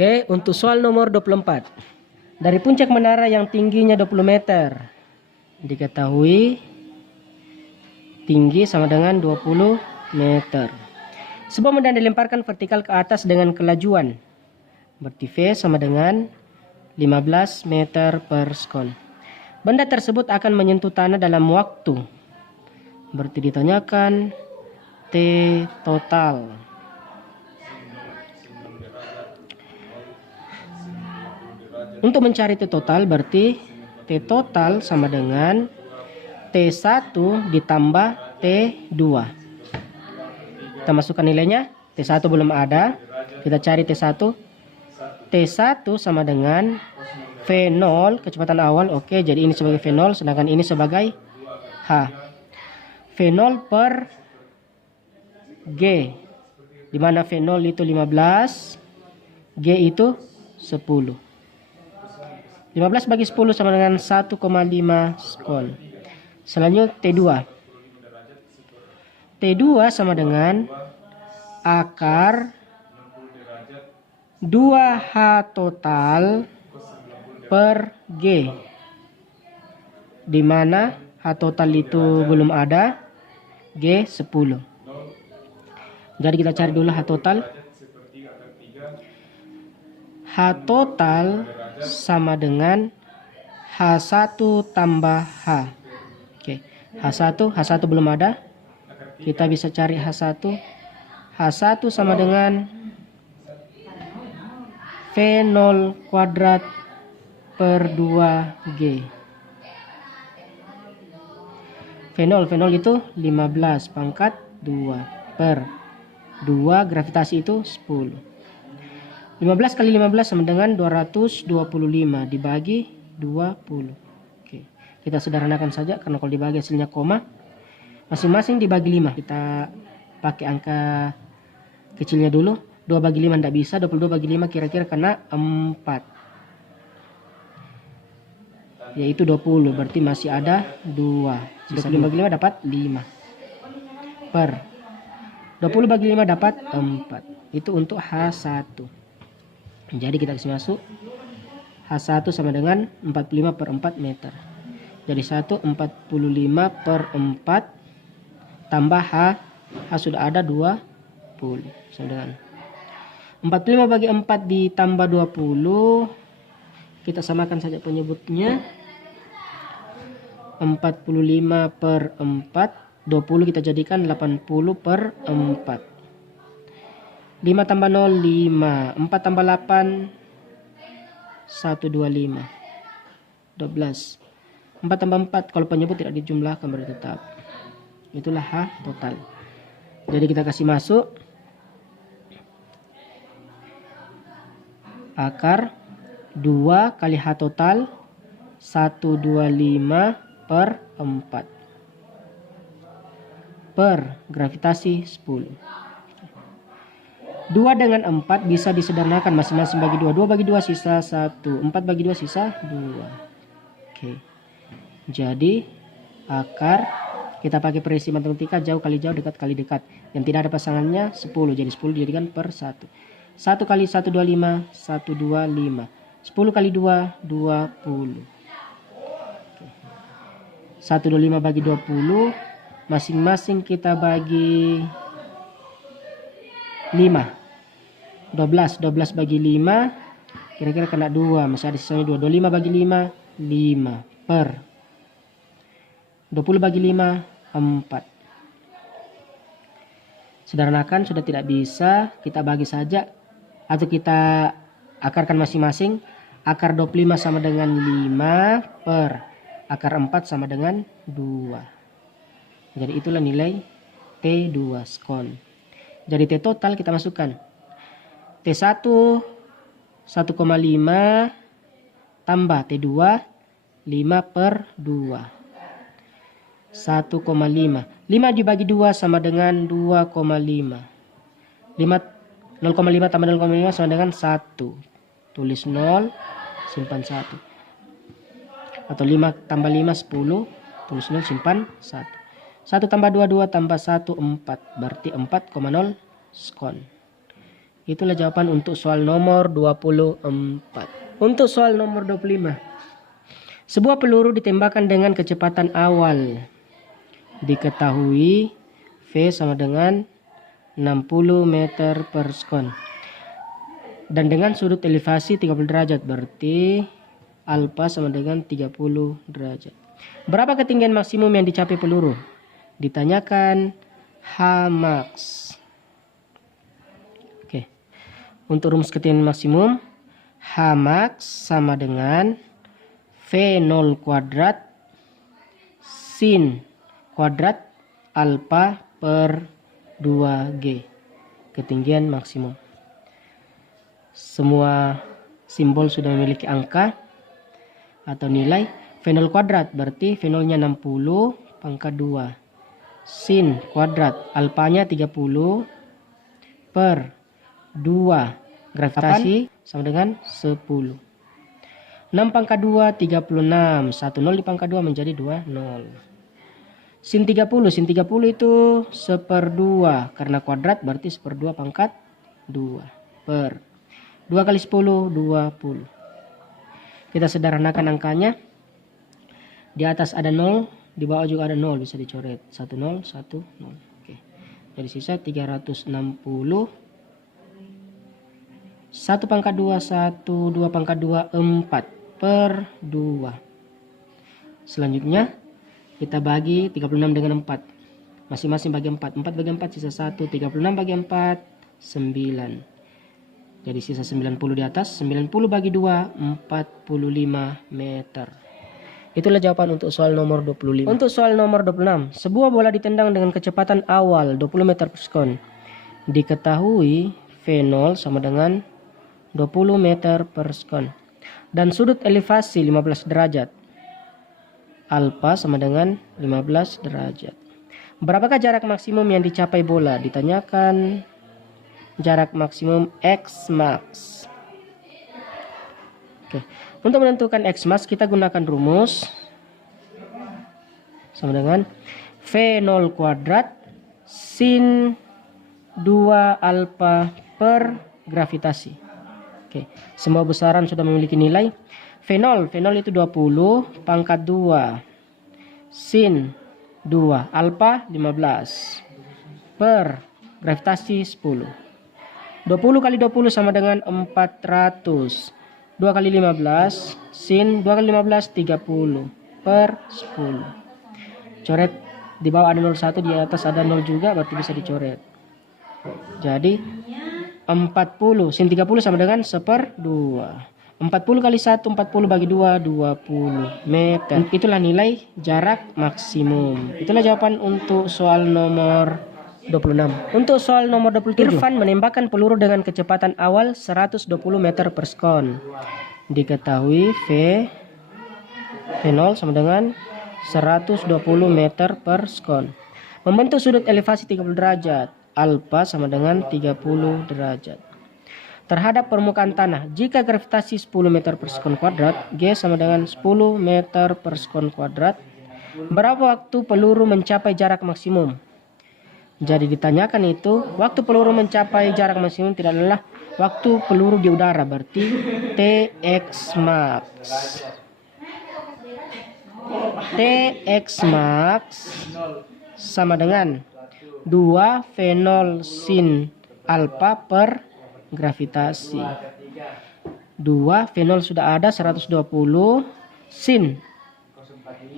Oke, untuk soal nomor 24. Dari puncak menara yang tingginya 20 meter, diketahui tinggi sama dengan 20 meter. Sebuah benda dilemparkan vertikal ke atas dengan kelajuan, berarti V sama dengan 15 meter per sekon. Benda tersebut akan menyentuh tanah dalam waktu, berarti ditanyakan T total. Untuk mencari T total berarti T total sama dengan T1 ditambah T2. Kita masukkan nilainya. T1 belum ada. Kita cari T1. T1 sama dengan V0 kecepatan awal. Oke, jadi ini sebagai V0 sedangkan ini sebagai H. V0 per G. Di mana V0 itu 15, G itu 10. 15 bagi 10 sama dengan 1,5 sekon. Selanjutnya T2. T2 sama dengan akar 2H total per G. Di mana H total itu belum ada, G 10. Jadi kita cari dulu H total. H total sama dengan H1 tambah H. Oke, H1 belum ada. Kita bisa cari H1. H1 sama dengan V0 kuadrat per 2G. V0 itu 15 pangkat 2 per 2 gravitasi itu 10. 15 kali 15 sama dengan 225 dibagi 20. Oke, kita sederhanakan saja karena kalau dibagi hasilnya koma. Masing-masing dibagi 5. Kita pakai angka kecilnya dulu. 2 bagi 5 tidak bisa. 22 bagi 5 kira-kira kena 4. Yaitu 20. Berarti masih ada 2. 25 bagi 5 dapat 5. Per 20 bagi 5 dapat 4. Itu untuk H1. Jadi kita kasih masuk H1 sama dengan 45 per 4 meter. Jadi 145 per 4 tambah H. H sudah ada 20. Sama dengan 45 bagi 4 ditambah 20. Kita samakan saja penyebutnya. 45 per 4. 20 kita jadikan 80 per 4. 5 tambah 0, 5. 4 tambah 8, 125. 12. 4 tambah 4, kalau penyebut tidak dijumlahkan berarti tetap. Itulah H total. Jadi kita kasih masuk. Akar 2 kali H total, 125 per 4. Per gravitasi 10. 2 dengan 4 bisa disederhanakan masing-masing bagi 2. 2 bagi 2 sisa 1. 4 bagi 2 sisa 2. Oke. Jadi akar kita pakai prediksi matematika jauh kali jauh, dekat kali dekat. Yang tidak ada pasangannya 10. Jadi 10 dijadikan per 1. 1 kali 1 25, 125. 10 kali 2 20. Oke. 125 bagi 20 masing-masing kita bagi 5. 12 bagi 5 kira-kira kena 2, masih ada sisanya 2. 25 bagi 5 5 per 20 bagi 5 4. Sederhanakan sudah tidak bisa, kita bagi saja atau kita akarkan masing-masing. Akar 25 sama dengan 5 per akar 4 sama dengan 2. Jadi itulah nilai T2 sekon. Jadi T total kita masukkan T1 1,5 tambah T2 5 per 2. 1,5. 5 dibagi 2 sama dengan 2,5. 0,5 tambah 0,5 sama dengan 1. Tulis 0, simpan 1. Atau 5 tambah 5 10, tulis 0, simpan 1. 1 tambah 2 2 tambah 1 4. Berarti 4,0 sekon. Itulah jawaban untuk soal nomor 24. Untuk soal nomor 25. Sebuah peluru ditembakkan dengan kecepatan awal. Diketahui V sama dengan 60 meter per sekon. Dan dengan sudut elevasi 30 derajat. Berarti alfa sama dengan 30 derajat. Berapa ketinggian maksimum yang dicapai peluru? Ditanyakan Hmax. Oke. Untuk rumus ketinggian maksimum, Hmax sama dengan V0 kuadrat sin kuadrat alfa per 2G. Ketinggian maksimum. Semua simbol sudah memiliki angka atau nilai. V0 kuadrat berarti V0 nya 60 pangkat 2. Sin kuadrat alfanya 30 per 2 gravitasi sama dengan 10. 6 pangkat 2 36. 1 0 di pangkat 2 menjadi 2 0. Sin 30 itu 1/2 karena kuadrat berarti 1/2 pangkat 2 per 2 kali 10 20. Kita sederhanakan angkanya. Di atas ada 0, di bawah juga ada 0, bisa dicoret. 1 0 1 0. Oke. Jadi sisa 360. 1 pangkat 2 1 2 pangkat 2 4 per 2. Selanjutnya kita bagi 36 dengan 4. Masing-masing bagi 4. 4 bagi 4 sisa 1. 36 bagi 4 9. Jadi sisa 90 di atas. 90 bagi 2 45 meter. Itulah jawaban untuk soal nomor 25. Untuk soal nomor 26. Sebuah bola ditendang dengan kecepatan awal 20 meter per sekon. Diketahui V0 sama dengan 20 meter per sekon. Dan sudut elevasi 15 derajat. Alfa sama dengan 15 derajat. Berapakah jarak maksimum yang dicapai bola? Ditanyakan jarak maksimum X max. Oke. Untuk menentukan X max kita gunakan rumus sama dengan V0 kuadrat sin 2 alfa per gravitasi. Oke. Semua besaran sudah memiliki nilai. V0 itu 20 pangkat 2 sin 2 alfa 15 per gravitasi 10. 20 kali 20 sama dengan 400. 2 kali 15 sin 2 kali 15 30 per 10. Coret di bawah ada 01, di atas ada 0 juga, berarti bisa dicoret. Jadi 40 sin 30 sama dengan 1/2. 40 kali 1 40 bagi 2 20 meter. Itulah nilai jarak maksimum. Itulah jawaban untuk soal nomor 26. Untuk soal nomor 27. Irfan menembakkan peluru dengan kecepatan awal 120 meter per sekon. Diketahui V0 sama dengan 120 meter per sekon. Membentuk sudut elevasi 30 derajat. Alfa sama dengan 30 derajat. Terhadap permukaan tanah, jika gravitasi 10 meter per sekon kuadrat, G sama dengan 10 meter per sekon kuadrat, berapa waktu peluru mencapai jarak maksimum? Jadi ditanyakan itu, waktu peluru mencapai jarak maksimum tidak adalah waktu peluru di udara, berarti Tx max. Tx max sama dengan 2 V0 sin alfa per gravitasi. 2 V0 sudah ada 120 sin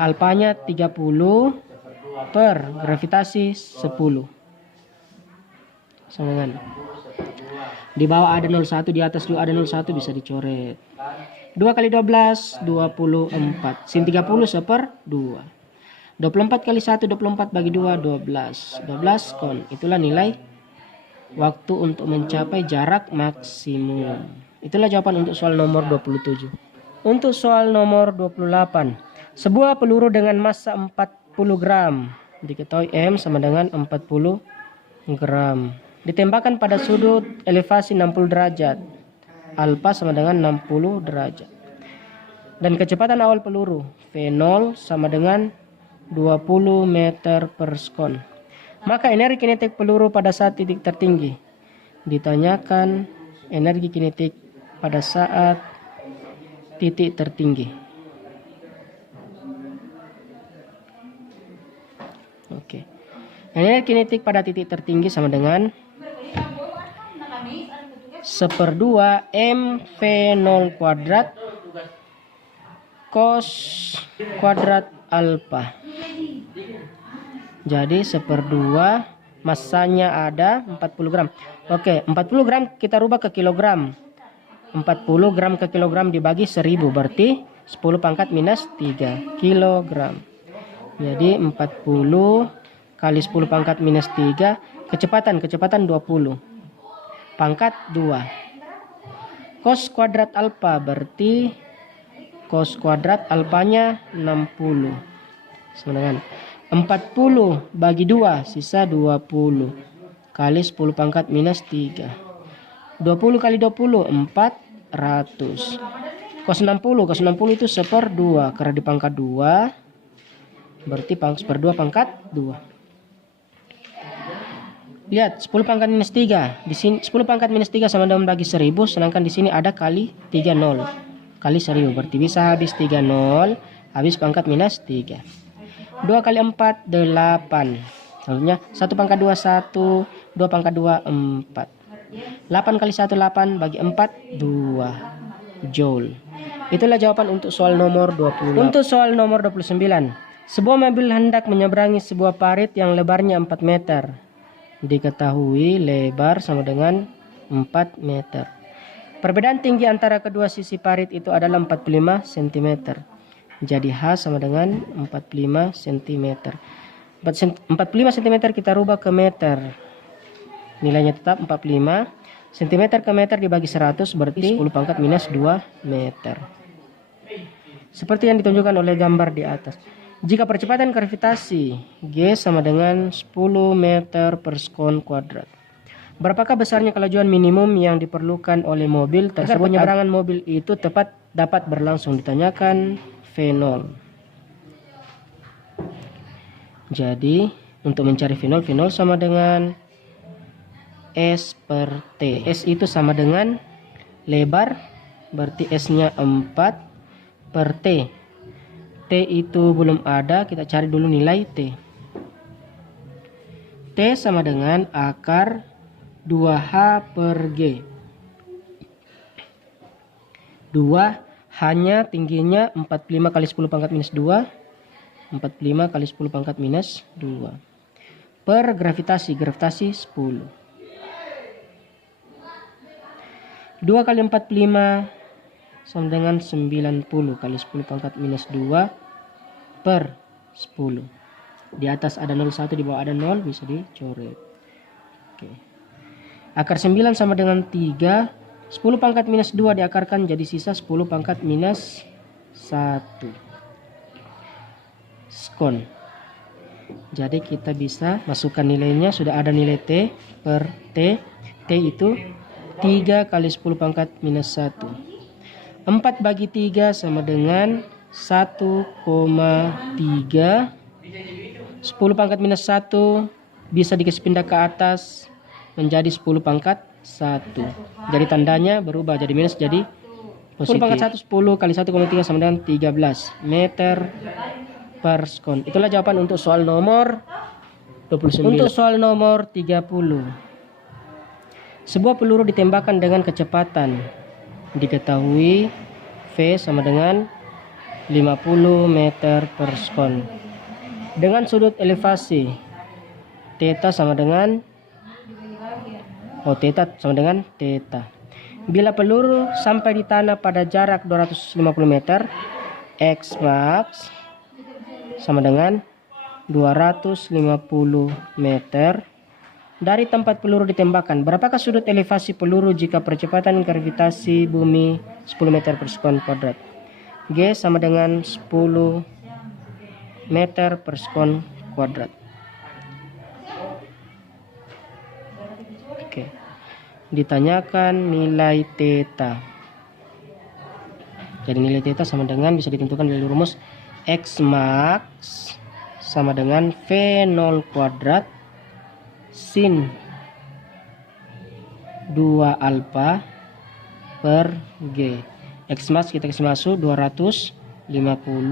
alfanya 30 per gravitasi 10. Sama dengan di bawah ada 01, di atas juga ada 01, bisa dicoret. 2 kali 12 24 sin 30 1/2. 24 kali 1 24 bagi 2 12 kon. Itulah nilai waktu untuk mencapai jarak maksimum. Itulah jawaban untuk soal nomor 27. Untuk soal nomor 28. Sebuah peluru dengan massa 40 gram. Diketahui M sama dengan 40 gram. Ditembakkan pada sudut elevasi 60 derajat. Alfa sama dengan 60 derajat. Dan kecepatan awal peluru V0 sama dengan 20 meter per sekon. Maka energi kinetik peluru pada saat titik tertinggi. Ditanyakan energi kinetik pada saat titik tertinggi. Oke. Energi kinetik pada titik tertinggi sama dengan 1/2 mv0 kuadrat cos kuadrat alfa. Jadi 1/2, masanya ada 40 gram. Oke, 40 gram kita rubah ke kilogram. 40 gram ke kilogram dibagi 1000 berarti 10 pangkat minus 3 kilogram. Jadi 40 kali 10 pangkat minus 3, kecepatan 20 pangkat 2. Cos kuadrat alfa berarti cos kuadrat alfanya 60 sama dengan 40 bagi 2 sisa 20 kali 10 pangkat minus 3. 20 kali 20 400. Cos 60 itu 1/2 karena dipangkat 2 berarti 1/2 pangkat 2. Lihat 10 pangkat minus 3. Di sini 10 pangkat minus 3 sama dengan bagi 1000, sedangkan di sini ada kali 3 0. Kali 1000 berarti bisa habis 3 0, habis pangkat minus 3. 2 kali 4 8. Selanjutnya 1 pangkat 2 1, 2 pangkat 2 4. 8 kali 1 8 bagi 4 2 joule. Itulah jawaban untuk soal nomor 20. Untuk soal nomor 29. Sebuah mobil hendak menyeberangi sebuah parit yang lebarnya 4 meter. Diketahui lebar sama dengan 4 meter. Perbedaan tinggi antara kedua sisi parit itu adalah 45 cm. Jadi H sama dengan 45 cm. 45 cm kita rubah ke meter. Nilainya tetap 45. Cm ke meter dibagi 100 berarti 10 pangkat minus 2 meter. Seperti yang ditunjukkan oleh gambar di atas. Jika percepatan gravitasi G sama dengan 10 meter per sekon kuadrat. Berapakah besarnya kelajuan minimum yang diperlukan oleh mobil tersebut? Penyeberangan mobil itu tepat dapat berlangsung, ditanyakan V0. Jadi untuk mencari V0 sama dengan S per T. S itu sama dengan lebar, berarti S-nya 4 per T. T itu belum ada, kita cari dulu nilai T. T sama dengan akar 2H per G. 2 hanya tingginya 45 kali 10 pangkat minus 2. 45 kali 10 pangkat minus 2. Per gravitasi 10. 2 kali 45 sama dengan 90 kali 10 pangkat minus 2 per 10. Di atas ada 01, di bawah ada 0, bisa dicoret. Oke. Akar 9 sama dengan 3. 10 pangkat minus 2 diakarkan jadi sisa 10 pangkat minus 1 sekon. Jadi kita bisa masukkan nilainya, sudah ada nilai T per T. T itu 3 kali 10 pangkat minus 1. 4 bagi 3 sama dengan 1,3. 10 pangkat minus 1 bisa dikasih pindah ke atas menjadi 10 pangkat 1. Jadi tandanya berubah jadi minus jadi positif. 10 pangkat 1 10 kali 1,3 sama dengan 13 meter per sekon. Itulah jawaban untuk soal nomor 29. Untuk soal nomor 30. Sebuah peluru ditembakkan dengan kecepatan. Diketahui V sama dengan 50 meter per sekon. Dengan sudut elevasi theta sama dengan theta sama dengan theta. Bila peluru sampai di tanah pada jarak 250 meter, X max sama dengan 250 meter dari tempat peluru ditembakkan. Berapakah sudut elevasi peluru jika percepatan gravitasi bumi 10 meter per sekon kuadrat? G sama dengan 10 meter per sekon kuadrat. Oke. Ditanyakan nilai theta. Jadi nilai theta sama dengan bisa ditentukan dari rumus X max sama dengan V0 kuadrat sin 2 alfa per G. X mas kita kasih masuk 250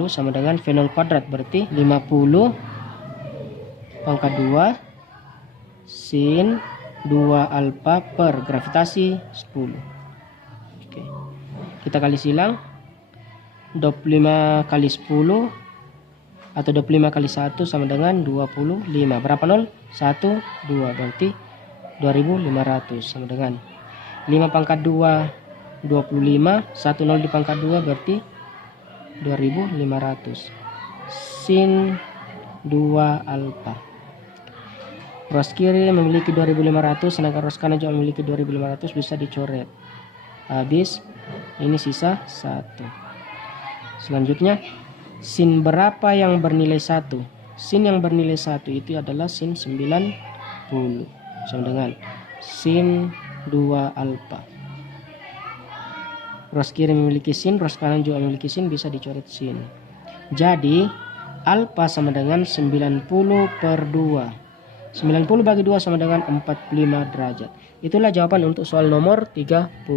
sama dengan V0 kuadrat, berarti 50 pangkat 2 sin 2 alfa per gravitasi 10. Oke. Kita kali silang. 25 kali 10 atau 25 kali 1 sama dengan 25. Berapa nol? 1, 2. Berarti 2500 sama dengan 5 pangkat 2 25, 1 nol di pangkat 2 berarti 2500 sin 2 alfa. Ruas kiri memiliki 2500 sedangkan ruas kanan juga memiliki 2500, bisa dicoret. Habis, ini sisa 1. Selanjutnya, sin berapa yang bernilai 1? Sin yang bernilai 1 itu adalah sin 90 sama dengan sin 2 alfa. Ruas kiri memiliki sin, ruas kanan juga memiliki sin, bisa dicoret sin. Jadi alfa sama dengan 90 per 2. 90 bagi 2 sama dengan 45 derajat. Itulah jawaban untuk soal nomor 30.